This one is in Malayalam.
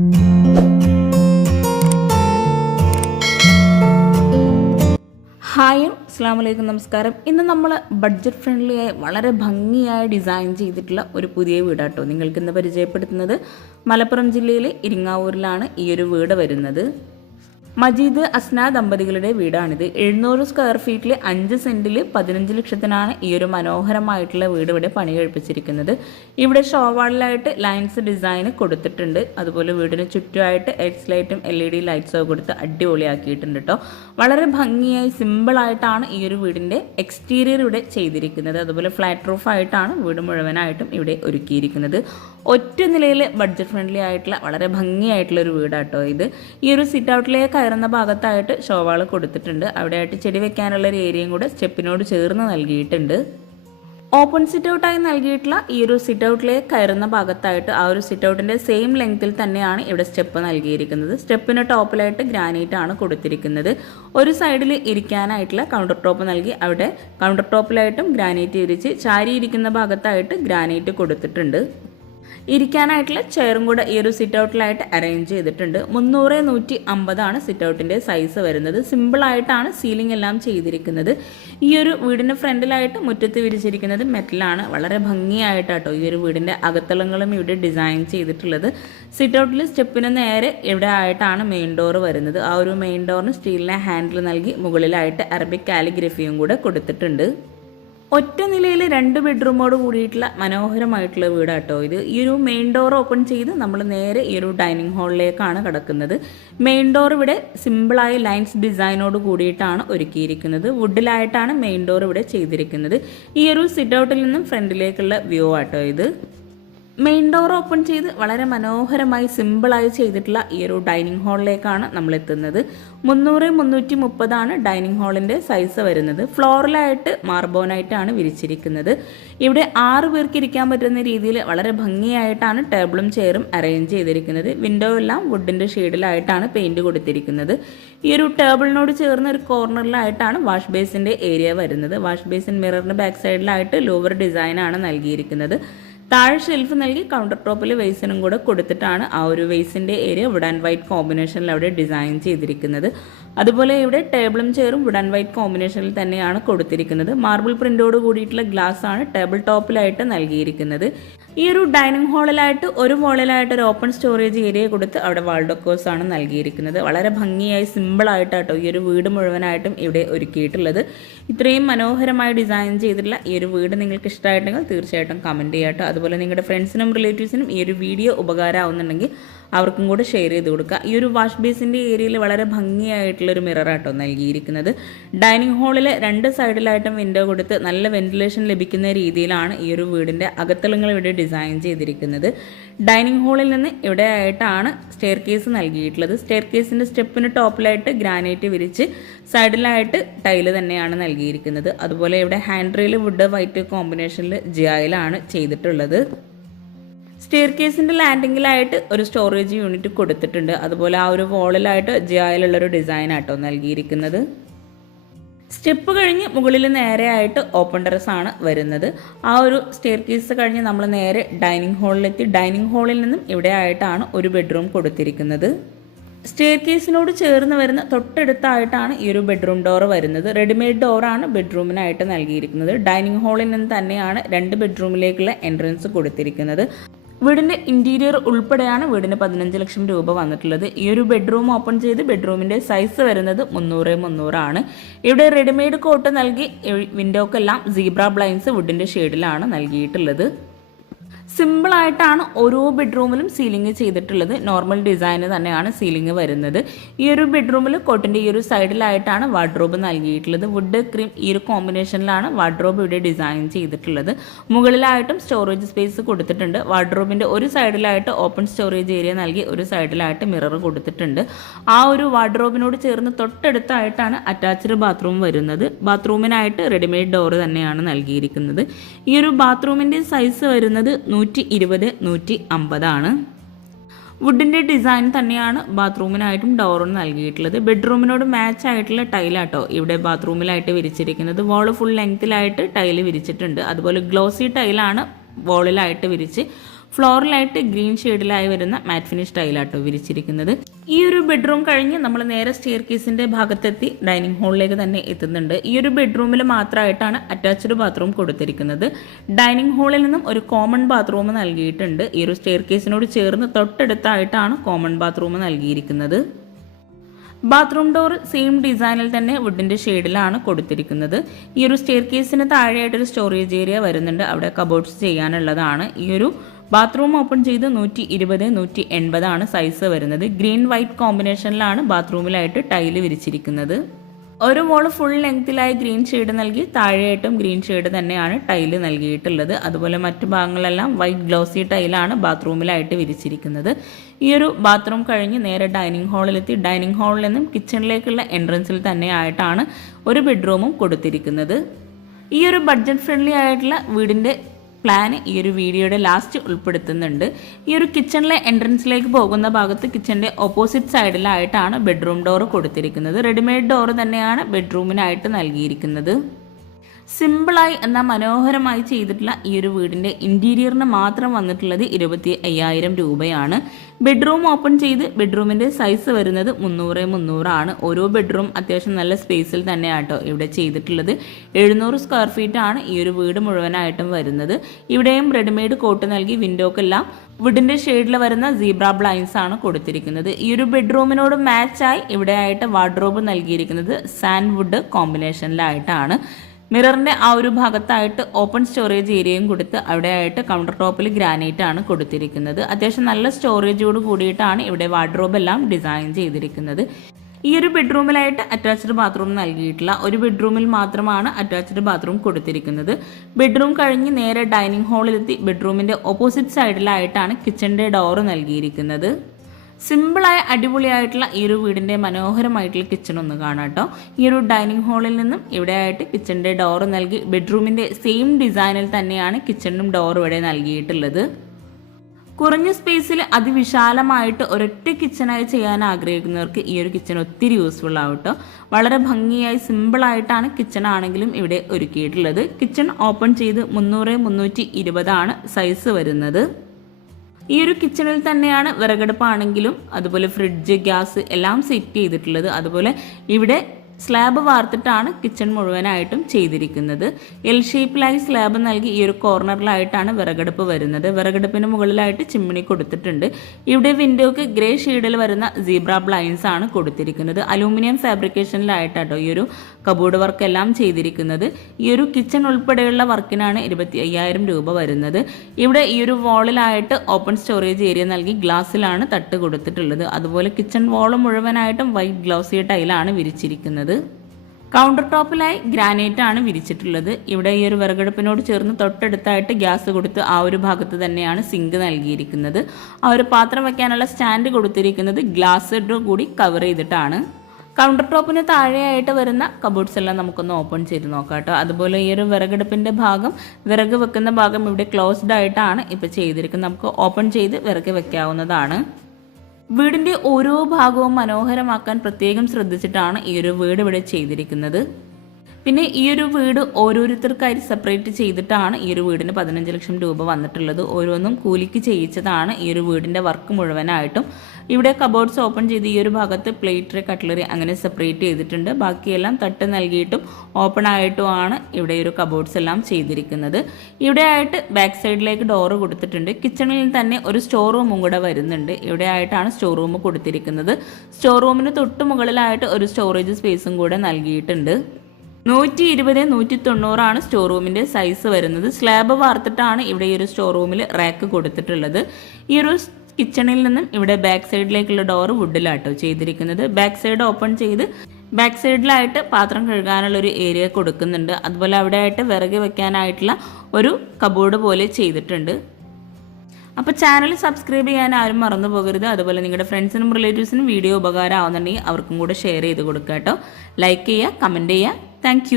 ഹായ് അസ്സലാമലൈക്കും നമസ്കാരം. ഇന്ന് നമ്മൾ ബഡ്ജറ്റ് ഫ്രണ്ട്ലിയായി വളരെ ഭംഗിയായി ഡിസൈൻ ചെയ്തിട്ടുള്ള ഒരു പുതിയ വീടാട്ടോ നിങ്ങൾക്ക് ഇന്ന് പരിചയപ്പെടുത്തുന്നത്. മലപ്പുറം ജില്ലയിലെ ഇരിങ്ങാവൂരിലാണ് ഈ ഒരു വീട് വരുന്നത്. മജീദ് അസ്ന ദമ്പതികളുടെ വീടാണിത്. 700 സ്ക്വയർ ഫീറ്റിൽ 5 സെൻറ്റിൽ 15 ലക്ഷത്തിനാണ് ഈ ഒരു മനോഹരമായിട്ടുള്ള വീട് ഇവിടെ പണി കഴിപ്പിച്ചിരിക്കുന്നത്. ഇവിടെ ഷോവാളിലായിട്ട് ലൈൻസ് ഡിസൈന് കൊടുത്തിട്ടുണ്ട്. അതുപോലെ വീടിന് ചുറ്റുമായിട്ട് എക്സ് ലൈറ്റും LED ലൈറ്റ്സോ കൊടുത്ത് അടിപൊളിയാക്കിയിട്ടുണ്ട് കേട്ടോ. വളരെ ഭംഗിയായി സിമ്പിളായിട്ടാണ് ഈ ഒരു വീടിൻ്റെ എക്സ്റ്റീരിയർ ഇവിടെ ചെയ്തിരിക്കുന്നത്. അതുപോലെ ഫ്ലാറ്റ് റൂഫായിട്ടാണ് വീട് മുഴുവനായിട്ടും ഇവിടെ ഒരുക്കിയിരിക്കുന്നത്. ഒറ്റ നിലയിൽ ബഡ്ജറ്റ് ഫ്രണ്ട്ലി ആയിട്ടുള്ള വളരെ ഭംഗിയായിട്ടുള്ള ഒരു വീടാട്ടോ ഇത്. ഈ ഒരു സിറ്റ് ഔട്ടിലേക്ക് കയറുന്ന ഭാഗത്തായിട്ട് ഷോവാൾ കൊടുത്തിട്ടുണ്ട്. അവിടെയായിട്ട് ചെടി വെക്കാനുള്ള ഒരു ഏരിയയും കൂടെ സ്റ്റെപ്പിനോട് ചേർന്ന് നൽകിയിട്ടുണ്ട്. ഓപ്പൺ സിറ്റ് ഔട്ടായി നൽകിയിട്ടുള്ള ഈ ഒരു സിറ്റ് ഔട്ടിലേക്ക് കയറുന്ന ഭാഗത്തായിട്ട് ആ ഒരു സിറ്റ് ഔട്ടിൻ്റെ സെയിം ലെങ്ത്തിൽ തന്നെയാണ് ഇവിടെ സ്റ്റെപ്പ് നൽകിയിരിക്കുന്നത്. സ്റ്റെപ്പിന് ടോപ്പിലായിട്ട് ഗ്രാനൈറ്റ് ആണ് കൊടുത്തിരിക്കുന്നത്. ഒരു സൈഡിൽ ഇരിക്കാനായിട്ടുള്ള കൗണ്ടർ ടോപ്പ് നൽകി അവിടെ കൗണ്ടർ ടോപ്പിലായിട്ടും ഗ്രാനൈറ്റ് വിരിച്ച് ചാരിയിരിക്കുന്ന ഭാഗത്തായിട്ട് ഗ്രാനൈറ്റ് കൊടുത്തിട്ടുണ്ട്. ഇരിക്കാനായിട്ടുള്ള ചെയറും കൂടെ ഈ ഒരു സിറ്റ് ഔട്ടിലായിട്ട് അറേഞ്ച് ചെയ്തിട്ടുണ്ട്. 300-150 സിറ്റ് ഔട്ടിൻ്റെ സൈസ് വരുന്നത്. സിമ്പിളായിട്ടാണ് സീലിംഗ് എല്ലാം ചെയ്തിരിക്കുന്നത്. ഈ ഒരു വീടിൻ്റെ ഫ്രണ്ടിലായിട്ട് മുറ്റത്ത് വിരിച്ചിരിക്കുന്നത് മെറ്റലാണ്. വളരെ ഭംഗിയായിട്ടാട്ടോ ഈ ഒരു വീടിൻ്റെ അകത്തളങ്ങളും ഇവിടെ ഡിസൈൻ ചെയ്തിട്ടുള്ളത്. സിറ്റ് ഔട്ടിൽ സ്റ്റെപ്പിന് നേരെ ഇവിടെ ആയിട്ടാണ് മെയിൻ ഡോർ വരുന്നത്. ആ ഒരു മെയിൻ ഡോറിന് സ്റ്റീലിനെ ഹാൻഡിൽ നൽകി മുകളിലായിട്ട് അറബിക് കാലിഗ്രഫിയും കൂടെ കൊടുത്തിട്ടുണ്ട്. ഒറ്റ നിലയിൽ 2 ബെഡ്റൂമോട് കൂടിയിട്ടുള്ള മനോഹരമായിട്ടുള്ള വീടാട്ടോ ഇത്. ഈ ഒരു മെയിൻ ഡോർ ഓപ്പൺ ചെയ്ത് നമ്മൾ നേരെ ഈ ഒരു ഡൈനിങ് ഹാളിലേക്കാണ് കിടക്കുന്നത്. മെയിൻ ഡോർ ഇവിടെ സിമ്പിളായി ലൈൻസ് ഡിസൈനോട് കൂടിയിട്ടാണ് ഒരുക്കിയിരിക്കുന്നത്. വുഡിലായിട്ടാണ് മെയിൻ ഡോർ ഇവിടെ ചെയ്തിരിക്കുന്നത്. ഈ ഒരു സിറ്റ് ഔട്ടിൽ നിന്നും ഫ്രണ്ടിലേക്കുള്ള വ്യൂ ആട്ടോ ഇത്. മെയിൻ ഡോർ ഓപ്പൺ ചെയ്ത് വളരെ മനോഹരമായി സിമ്പിളായി ചെയ്തിട്ടുള്ള ഈ ഒരു ഡൈനിങ് ഹാളിലേക്കാണ് നമ്മൾ എത്തുന്നത്. 300-330 ഡൈനിങ് ഹാളിൻ്റെ സൈസ് വരുന്നത്. ഫ്ലോറിലായിട്ട് മാർബോണായിട്ടാണ് വിരിച്ചിരിക്കുന്നത്. ഇവിടെ 6 പേർക്ക് ഇരിക്കാൻ പറ്റുന്ന രീതിയിൽ വളരെ ഭംഗിയായിട്ടാണ് ടേബിളും ചെയറും അറേഞ്ച് ചെയ്തിരിക്കുന്നത്. വിൻഡോ എല്ലാം വുഡിൻ്റെ ഷെയ്ഡിലായിട്ടാണ് പെയിൻറ് കൊടുത്തിരിക്കുന്നത്. ഈ ഒരു ടേബിളിനോട് ചേർന്ന ഒരു കോർണറിലായിട്ടാണ് വാഷ് ബേസിൻ്റെ ഏരിയ വരുന്നത്. വാഷ് ബേസിൻ മിററിൻ്റെ ബാക്ക് സൈഡിലായിട്ട് ലൂവർ ഡിസൈനാണ് നൽകിയിരിക്കുന്നത്. താഴെ ഷെൽഫ് നൽകി കൗണ്ടർ ടോപ്പിൽ വെയ്സിനും കൂടെ കൊടുത്തിട്ടാണ് ആ ഒരു വെയ്സിൻ്റെ ഏരിയ വുഡ് ആൻഡ് വൈറ്റ് കോമ്പിനേഷനിൽ അവിടെ ഡിസൈൻ ചെയ്തിരിക്കുന്നത്. അതുപോലെ ഇവിടെ ടേബിളും ചെയറും വുഡ് ആൻഡ് വൈറ്റ് കോമ്പിനേഷനിൽ തന്നെയാണ് കൊടുത്തിരിക്കുന്നത്. മാർബിൾ പ്രിൻ്റോട് കൂടിയിട്ടുള്ള ഗ്ലാസ് ആണ് ടേബിൾ ടോപ്പിലായിട്ട് നൽകിയിരിക്കുന്നത്. ഈ ഒരു ഡൈനിങ് ഹാളിലായിട്ട് ഒരു വോളിലായിട്ട് ഒരു ഓപ്പൺ സ്റ്റോറേജ് ഏരിയ കൊടുത്ത് അവിടെ വാൾ ഡെക്കോസ് ആണ് നൽകിയിരിക്കുന്നത്. വളരെ ഭംഗിയായി സിമ്പിളായിട്ടാട്ടോ ഈ ഒരു വീട് മുഴുവനായിട്ടും ഇവിടെ ഒരുക്കിയിട്ടുള്ളത്. ഇത്രയും മനോഹരമായി ഡിസൈൻ ചെയ്തിട്ടുള്ള ഈ ഒരു വീട് നിങ്ങൾക്ക് ഇഷ്ടമായിട്ടുണ്ടെങ്കിൽ തീർച്ചയായിട്ടും കമൻറ്റ് ചെയ്യാട്ടോ. അതുപോലെ നിങ്ങളുടെ ഫ്രണ്ട്സിനും റിലേറ്റീവ്സിനും ഈ ഒരു വീഡിയോ ഉപകാരമാവുന്നുണ്ടെങ്കിൽ അവർക്കും കൂടെ ഷെയർ ചെയ്ത് കൊടുക്കുക. ഈ ഒരു വാഷ് ബേസിൻ്റെ ഏരിയയിൽ വളരെ ഭംഗിയായിട്ടുള്ളൊരു മിററാട്ടോ നൽകിയിരിക്കുന്നത്. ഡൈനിങ് ഹാളിൽ 2 സൈഡിലായിട്ടും വിൻഡോ കൊടുത്ത് നല്ല വെന്റിലേഷൻ ലഭിക്കുന്ന രീതിയിലാണ് ഈ ഒരു വീടിൻ്റെ അകത്തളങ്ങൾ ഇവിടെ ഡിസൈൻ ചെയ്തിരിക്കുന്നത്. ഡൈനിങ് ഹാളിൽ നിന്ന് ഇവിടെ ആയിട്ടാണ് സ്റ്റെയർ കേസ് നൽകിയിട്ടുള്ളത്. സ്റ്റെയർ കേസിൻ്റെ സ്റ്റെപ്പിന് ടോപ്പിലായിട്ട് ഗ്രാനൈറ്റ് വിരിച്ച് സൈഡിലായിട്ട് ടൈല് തന്നെയാണ് നൽകിയിരിക്കുന്നത്. അതുപോലെ ഇവിടെ ഹാൻഡ് റെയിൽ വുഡ് വൈറ്റ് കോമ്പിനേഷനിൽ ജിയായിലാണ് ചെയ്തിട്ടുള്ളത്. സ്റ്റെയർ കേസിൻ്റെ ലാൻഡിങ്ങിലായിട്ട് ഒരു സ്റ്റോറേജ് യൂണിറ്റ് കൊടുത്തിട്ടുണ്ട്. അതുപോലെ ആ ഒരു വോളിലായിട്ട് ജിയായിലുള്ളൊരു ഡിസൈനാട്ടോ നൽകിയിരിക്കുന്നത്. സ്റ്റെപ്പ് കഴിഞ്ഞ് മുകളിൽ നേരെ ആയിട്ട് ഓപ്പൺ ടെറസ് ആണ് വരുന്നത്. ആ ഒരു സ്റ്റെയർ കേസ് കഴിഞ്ഞ് നമ്മൾ നേരെ ഡൈനിങ് ഹാളിലെത്തി. ഡൈനിങ് ഹാളിൽ നിന്നും ഇവിടെ ആയിട്ടാണ് ഒരു ബെഡ്റൂം കൊടുത്തിരിക്കുന്നത്. സ്റ്റെയർ കേസിനോട് ചേർന്ന് വരുന്ന തൊട്ടടുത്തായിട്ടാണ് ഈ ഒരു ബെഡ്റൂം ഡോർ വരുന്നത്. റെഡിമെയ്ഡ് ഡോറാണ് ബെഡ്റൂമിനായിട്ട് നൽകിയിരിക്കുന്നത്. ഡൈനിങ് ഹാളിൽ നിന്ന് തന്നെയാണ് 2 ബെഡ്റൂമിലേക്കുള്ള എൻട്രൻസ് കൊടുത്തിരിക്കുന്നത്. വീടിൻ്റെ ഇൻറ്റീരിയർ ഉൾപ്പെടെയാണ് വീടിന് 15 ലക്ഷം രൂപ വന്നിട്ടുള്ളത്. ഈ ഒരു ബെഡ്റൂം ഓപ്പൺ ചെയ്ത് ബെഡ്റൂമിൻ്റെ സൈസ് വരുന്നത് 300-300 ഇവിടെ റെഡിമെയ്ഡ് കോട്ട് നൽകി വിൻഡോക്കെല്ലാം സീബ്ര ബ്ലൈൻസ് വുഡിൻ്റെ ഷെയ്ഡിലാണ് നൽകിയിട്ടുള്ളത്. സിമ്പിളായിട്ടാണ് ഓരോ ബെഡ്റൂമിലും സീലിംഗ് ചെയ്തിട്ടുള്ളത്. നോർമൽ ഡിസൈന് തന്നെയാണ് സീലിംഗ് വരുന്നത്. ഈ ഒരു ബെഡ്റൂമിൽ കോട്ടിൻ്റെ ഈ ഒരു സൈഡിലായിട്ടാണ് വാർഡ്രോബ് നൽകിയിട്ടുള്ളത്. വുഡ് ക്രീം ഈ ഒരു കോമ്പിനേഷനിലാണ് വാർഡ്രോബ് ഇവിടെ ഡിസൈൻ ചെയ്തിട്ടുള്ളത്. മുകളിലായിട്ടും സ്റ്റോറേജ് സ്പേസ് കൊടുത്തിട്ടുണ്ട്. വാർഡ്രോബിൻ്റെ ഒരു സൈഡിലായിട്ട് ഓപ്പൺ സ്റ്റോറേജ് ഏരിയ നൽകി ഒരു സൈഡിലായിട്ട് മിറർ കൊടുത്തിട്ടുണ്ട്. ആ ഒരു വാർഡ്രോബിനോട് ചേർന്ന് തൊട്ടടുത്തായിട്ടാണ് അറ്റാച്ച്ഡ് ബാത്റൂം വരുന്നത്. ബാത്റൂമിനായിട്ട് റെഡിമെയ്ഡ് ഡോർ തന്നെയാണ് നൽകിയിരിക്കുന്നത്. ഈ ഒരു ബാത്റൂമിൻ്റെ സൈസ് വരുന്നത് 120-150 വുഡിൻ്റെ ഡിസൈൻ തന്നെയാണ് ബാത്റൂമിനായിട്ടും ഡോറും നൽകിയിട്ടുള്ളത്. ബെഡ്റൂമിനോട് മാച്ച് ആയിട്ടുള്ള ടൈലാട്ടോ ഇവിടെ ബാത്റൂമിലായിട്ട് വിരിച്ചിരിക്കുന്നത്. വോള് ഫുൾ ലെങ്ത്തിലായിട്ട് ടൈല് വിരിച്ചിട്ടുണ്ട്. അതുപോലെ ഗ്ലോസി ടൈലാണ് വോളിലായിട്ട് വിരിച്ച് ഫ്ലോറലായിട്ട് ഗ്രീൻ ഷെയ്ഡിലായി വരുന്ന മാറ്റ് ഫിനിഷ് ടൈലാട്ടോ വിരിച്ചിരിക്കുന്നത്. ഈ ഒരു ബെഡ്റൂം കഴിഞ്ഞ് നമ്മൾ നേരെ സ്റ്റെയർ കേസിൻ്റെ ഭാഗത്തെത്തി ഡൈനിങ് ഹാളിലേക്ക് തന്നെ എത്തുന്നുണ്ട്. ഈ ഒരു ബെഡ്റൂമിൽ മാത്രമായിട്ടാണ് അറ്റാച്ച്ഡ് ബാത്റൂം കൊടുത്തിരിക്കുന്നത്. ഡൈനിങ് ഹാളിൽ നിന്നും ഒരു കോമൺ ബാത്റൂം നൽകിയിട്ടുണ്ട്. ഈ ഒരു സ്റ്റെയർ കേസിനോട് ചേർന്ന് തൊട്ടടുത്തായിട്ടാണ് കോമൺ ബാത്റൂം നൽകിയിരിക്കുന്നത്. ബാത്റൂം ഡോർ സെയിം ഡിസൈനിൽ തന്നെ വുഡിൻ്റെ ഷെയ്ഡിലാണ് കൊടുത്തിരിക്കുന്നത്. ഈ ഒരു സ്റ്റെയർ കേസിന് താഴെയായിട്ടൊരു സ്റ്റോറേജ് ഏരിയ വരുന്നുണ്ട്. അവിടെ കബോർഡ്സ് ചെയ്യാനുള്ളതാണ്. ഈ ഒരു ബാത്റൂം ഓപ്പൺ ചെയ്ത് 120-180 സൈസ് വരുന്നത്. ഗ്രീൻ വൈറ്റ് കോമ്പിനേഷനിലാണ് ബാത്റൂമിലായിട്ട് ടൈല് വിരിച്ചിരിക്കുന്നത്. ഒരു വോള് ഫുൾ ലെങ്തിലായി ഗ്രീൻ ഷെയ്ഡ് നൽകി താഴെയായിട്ടും ഗ്രീൻ ഷെയ്ഡ് തന്നെയാണ് ടൈല് നൽകിയിട്ടുള്ളത്. അതുപോലെ മറ്റു ഭാഗങ്ങളെല്ലാം വൈറ്റ് ഗ്ലോസി ടൈലാണ് ബാത്റൂമിലായിട്ട് വിരിച്ചിരിക്കുന്നത്. ഈ ഒരു ബാത്റൂം കഴിഞ്ഞ് നേരെ ഡൈനിങ് ഹാളിലെത്തി ഡൈനിങ് ഹാളിൽ നിന്നും കിച്ചണിലേക്കുള്ള എൻട്രൻസിൽ തന്നെയായിട്ടാണ് ഒരു ബെഡ്റൂമും കൊടുത്തിരിക്കുന്നത്. ഈ ഒരു ബഡ്ജറ്റ് ഫ്രണ്ട്ലി ആയിട്ടുള്ള വീടിൻ്റെ പ്ലാൻ ഈ ഒരു വീഡിയോയുടെ ലാസ്റ്റ് ഉൾപ്പെടുത്തുന്നുണ്ട്. ഈ ഒരു കിച്ചണിലെ എൻട്രൻസിലേക്ക് പോകുന്ന ഭാഗത്ത് കിച്ചണിൻ്റെ ഓപ്പോസിറ്റ് സൈഡിലായിട്ടാണ് ബെഡ്റൂം ഡോർ കൊടുത്തിരിക്കുന്നത്. റെഡിമെയ്ഡ് ഡോർ തന്നെയാണ് ബെഡ്റൂമിനായിട്ട് നൽകിയിരിക്കുന്നത്. സിമ്പിളായി എന്നാൽ മനോഹരമായി ചെയ്തിട്ടുള്ള ഈ ഒരു വീടിൻ്റെ ഇൻറ്റീരിയറിന് മാത്രം വന്നിട്ടുള്ളത് 25,000 രൂപയാണ്. ബെഡ്റൂം ഓപ്പൺ ചെയ്ത് ബെഡ്റൂമിൻ്റെ സൈസ് വരുന്നത് 300 ഓരോ ബെഡ്റൂം അത്യാവശ്യം നല്ല സ്പേസിൽ തന്നെയാട്ടോ ഇവിടെ ചെയ്തിട്ടുള്ളത്. 700 സ്ക്വയർ ഫീറ്റ് ആണ് ഈ ഒരു വീട് മുഴുവനായിട്ടും വരുന്നത്. ഇവിടെയും റെഡിമെയ്ഡ് കോട്ട് നൽകി വിൻഡോക്കെല്ലാം വുഡിൻ്റെ ഷെയ്ഡിൽ വരുന്ന സീബ്ര ബ്ലൈൻസ് ആണ് കൊടുത്തിരിക്കുന്നത്. ഈ ഒരു ബെഡ്റൂമിനോട് മാച്ചായി ഇവിടെയായിട്ട് വാർഡ്രോബ് നൽകിയിരിക്കുന്നത് സാൻഡ് വുഡ് കോമ്പിനേഷനിലായിട്ടാണ്. മിററിൻ്റെ ആ ഒരു ഭാഗത്തായിട്ട് ഓപ്പൺ സ്റ്റോറേജ് ഏരിയയും കൊടുത്ത് അവിടെയായിട്ട് കൗണ്ടർ ടോപ്പിൽ ഗ്രാനൈറ്റ് ആണ് കൊടുത്തിരിക്കുന്നത്. അത്യാവശ്യം നല്ല സ്റ്റോറേജോട് കൂടിയിട്ടാണ് ഇവിടെ വാർഡ്രോബ് എല്ലാം ഡിസൈൻ ചെയ്തിരിക്കുന്നത്. ഈ ഒരു ബെഡ്റൂമിലായിട്ട് അറ്റാച്ച്ഡ് ബാത്റൂം നൽകിയിട്ടില്ല. ഒരു ബെഡ്റൂമിൽ മാത്രമാണ് അറ്റാച്ച്ഡ് ബാത്റൂം കൊടുത്തിരിക്കുന്നത്. ബെഡ്റൂം കഴിഞ്ഞ് നേരെ ഡൈനിങ് ഹാളിലെത്തി ബെഡ്റൂമിൻ്റെ ഓപ്പോസിറ്റ് സൈഡിലായിട്ടാണ് കിച്ചണിൻ്റെ ഡോറ് നൽകിയിരിക്കുന്നത്. സിമ്പിളായ അടിപൊളിയായിട്ടുള്ള ഈ ഒരു വീടിൻ്റെ മനോഹരമായിട്ടുള്ള കിച്ചൺ ഒന്ന് കാണാം കേട്ടോ. ഈ ഒരു ഡൈനിങ് ഹാളിൽ നിന്നും ഇവിടെയായിട്ട് കിച്ചണിൻ്റെ ഡോറ് നൽകി ബെഡ്റൂമിൻ്റെ സെയിം ഡിസൈനിൽ തന്നെയാണ് കിച്ചണിനും ഡോർ ഇവിടെ നൽകിയിട്ടുള്ളത്. കുറഞ്ഞ സ്പേസിൽ അതിവിശാലമായിട്ട് ഒരൊറ്റ കിച്ചണായി ചെയ്യാൻ ആഗ്രഹിക്കുന്നവർക്ക് ഈ ഒരു കിച്ചൺ ഒത്തിരി യൂസ്ഫുൾ ആവട്ടോ. വളരെ ഭംഗിയായി സിമ്പിളായിട്ടാണ് കിച്ചൺ ആണെങ്കിലും ഇവിടെ ഒരുക്കിയിട്ടുള്ളത്. കിച്ചൺ ഓപ്പൺ ചെയ്ത് 300-320 സൈസ് വരുന്നത്. ഈ ഒരു കിച്ചണിൽ തന്നെയാണ് വിറകടുപ്പാണെങ്കിലും അതുപോലെ ഫ്രിഡ്ജ്, ഗ്യാസ് എല്ലാം സെറ്റ് ചെയ്തിട്ടുള്ളത്. അതുപോലെ ഇവിടെ സ്ലാബ് വാർത്തിട്ടാണ് കിച്ചൺ മുഴുവനായിട്ടും ചെയ്തിരിക്കുന്നത്. എൽ ഷേപ്പിലായി സ്ലാബ് നൽകി ഈ ഒരു കോർണറിലായിട്ടാണ് വിറകടുപ്പ് വരുന്നത്. വിറകടുപ്പിന് മുകളിലായിട്ട് ചിമ്മിണി കൊടുത്തിട്ടുണ്ട്. ഇവിടെ വിൻഡോക്ക് ഗ്രേ ഷെയ്ഡിൽ വരുന്ന സീബ്ര ബ്ലൈൻസ് ആണ് കൊടുത്തിരിക്കുന്നത്. അലൂമിനിയം ഫാബ്രിക്കേഷനിലായിട്ടാട്ടോ ഈ ഒരു കബോർഡ് വർക്ക് എല്ലാം ചെയ്തിരിക്കുന്നത്. ഈ ഒരു കിച്ചൺ ഉൾപ്പെടെയുള്ള വർക്കിനാണ് 25,000 രൂപ വരുന്നത്. ഇവിടെ ഈ ഒരു വാളിലായിട്ട് ഓപ്പൺ സ്റ്റോറേജ് ഏരിയ നൽകി ഗ്ലാസ്സിലാണ് തട്ട് കൊടുത്തിട്ടുള്ളത്. അതുപോലെ കിച്ചൺ വാൾ മുഴുവനായിട്ടും വൈറ്റ് ഗ്ലോസി ടൈലാണ് വിരിച്ചിരിക്കുന്നത്. കൗണ്ടർ ടോപ്പിലായി ഗ്രാനൈറ്റ് ആണ് വിരിച്ചിട്ടുള്ളത്. ഇവിടെ ഈ ഒരു വിറകടുപ്പിനോട് ചേർന്ന് തൊട്ടടുത്തായിട്ട് ഗ്യാസ് കൊടുത്ത് ആ ഒരു ഭാഗത്ത് തന്നെയാണ് സിങ്ക് നൽകിയിരിക്കുന്നത്. ആ ഒരു പാത്രം വെക്കാനുള്ള സ്റ്റാൻഡ് കൊടുത്തിരിക്കുന്നത് ഗ്ലാസ് കൂടി കവർ ചെയ്തിട്ടാണ്. കൗണ്ടർ ടോപ്പിന് താഴെയായിട്ട് വരുന്ന കബോർഡ്സ് എല്ലാം നമുക്കൊന്ന് ഓപ്പൺ ചെയ്ത് നോക്കാം കേട്ടോ. അതുപോലെ ഈ ഒരു വിറകടുപ്പിൻ്റെ ഭാഗം, വിറക് വെക്കുന്ന ഭാഗം ഇവിടെ ക്ലോസ്ഡ് ആയിട്ടാണ് ഇപ്പോൾ ചെയ്തിരിക്കുന്നത്. നമുക്ക് ഓപ്പൺ ചെയ്ത് വിറക് വെക്കാവുന്നതാണ്. വീടിൻ്റെ ഓരോ ഭാഗവും മനോഹരമാക്കാൻ പ്രത്യേകം ശ്രദ്ധിച്ചിട്ടാണ് ഈ ഒരു വീട് ഇവിടെ ചെയ്തിരിക്കുന്നത്. പിന്നെ ഈ ഒരു വീട് ഓരോരുത്തർക്കായി സെപ്പറേറ്റ് ചെയ്തിട്ടാണ് ഈ ഒരു വീടിന് 15 ലക്ഷം രൂപ വന്നിട്ടുള്ളത്. ഓരോന്നും കൂലിക്ക് ചെയ്യിച്ചതാണ് ഈ ഒരു വീടിൻ്റെ വർക്ക് മുഴുവനായിട്ടും. ഇവിടെ കബോർഡ്സ് ഓപ്പൺ ചെയ്ത് ഈ ഒരു ഭാഗത്ത് പ്ലേറ്റ്, കട്ട്ലറി അങ്ങനെ സെപ്പറേറ്റ് ചെയ്തിട്ടുണ്ട്. ബാക്കിയെല്ലാം തട്ട് നൽകിയിട്ടും ഓപ്പൺ ആയിട്ടുമാണ് ഇവിടെ ഒരു കബോർഡ്സ് എല്ലാം ചെയ്തിരിക്കുന്നത്. ഇവിടെ ആയിട്ട് ബാക്ക് സൈഡിലേക്ക് ഡോറ് കൊടുത്തിട്ടുണ്ട്. കിച്ചണിൽ തന്നെ ഒരു സ്റ്റോർ റൂമും കൂടെ വരുന്നുണ്ട്. ഇവിടെ ആയിട്ടാണ് സ്റ്റോർ റൂം കൊടുത്തിരിക്കുന്നത്. സ്റ്റോർ റൂമിന് തൊട്ട് മുകളിലായിട്ട് ഒരു സ്റ്റോറേജ് സ്പേസും കൂടെ നൽകിയിട്ടുണ്ട്. 120-190 സ്റ്റോർ റൂമിൻ്റെ സൈസ് വരുന്നത്. സ്ലാബ് വാർത്തിട്ടാണ് ഇവിടെ ഈ ഒരു സ്റ്റോർ റൂമിൽ റാക്ക് കൊടുത്തിട്ടുള്ളത്. ഈ ഒരു കിച്ചണിൽ നിന്നും ഇവിടെ ബാക്ക് സൈഡിലേക്കുള്ള ഡോറ് വുഡിലാട്ടോ ചെയ്തിരിക്കുന്നത്. ബാക്ക് സൈഡ് ഓപ്പൺ ചെയ്ത് ബാക്ക് സൈഡിലായിട്ട് പാത്രം കഴുകാനുള്ള ഒരു ഏരിയ കൊടുക്കുന്നുണ്ട്. അതുപോലെ അവിടെ ആയിട്ട് വിറക് വെക്കാനായിട്ടുള്ള ഒരു കബോർഡ് പോലെ ചെയ്തിട്ടുണ്ട്. അപ്പോൾ ചാനൽ സബ്സ്ക്രൈബ് ചെയ്യാൻ ആരും മറന്നു പോകരുത്. അതുപോലെ നിങ്ങളുടെ ഫ്രണ്ട്സിനും റിലേറ്റീവ്സിനും വീഡിയോ ഉപകാരം ആവുന്നുണ്ടെങ്കിൽ അവർക്കും കൂടെ ഷെയർ ചെയ്ത് കൊടുക്കുക കേട്ടോ. ലൈക്ക് ചെയ്യുക, കമൻറ്റ് ചെയ്യുക. താങ്ക്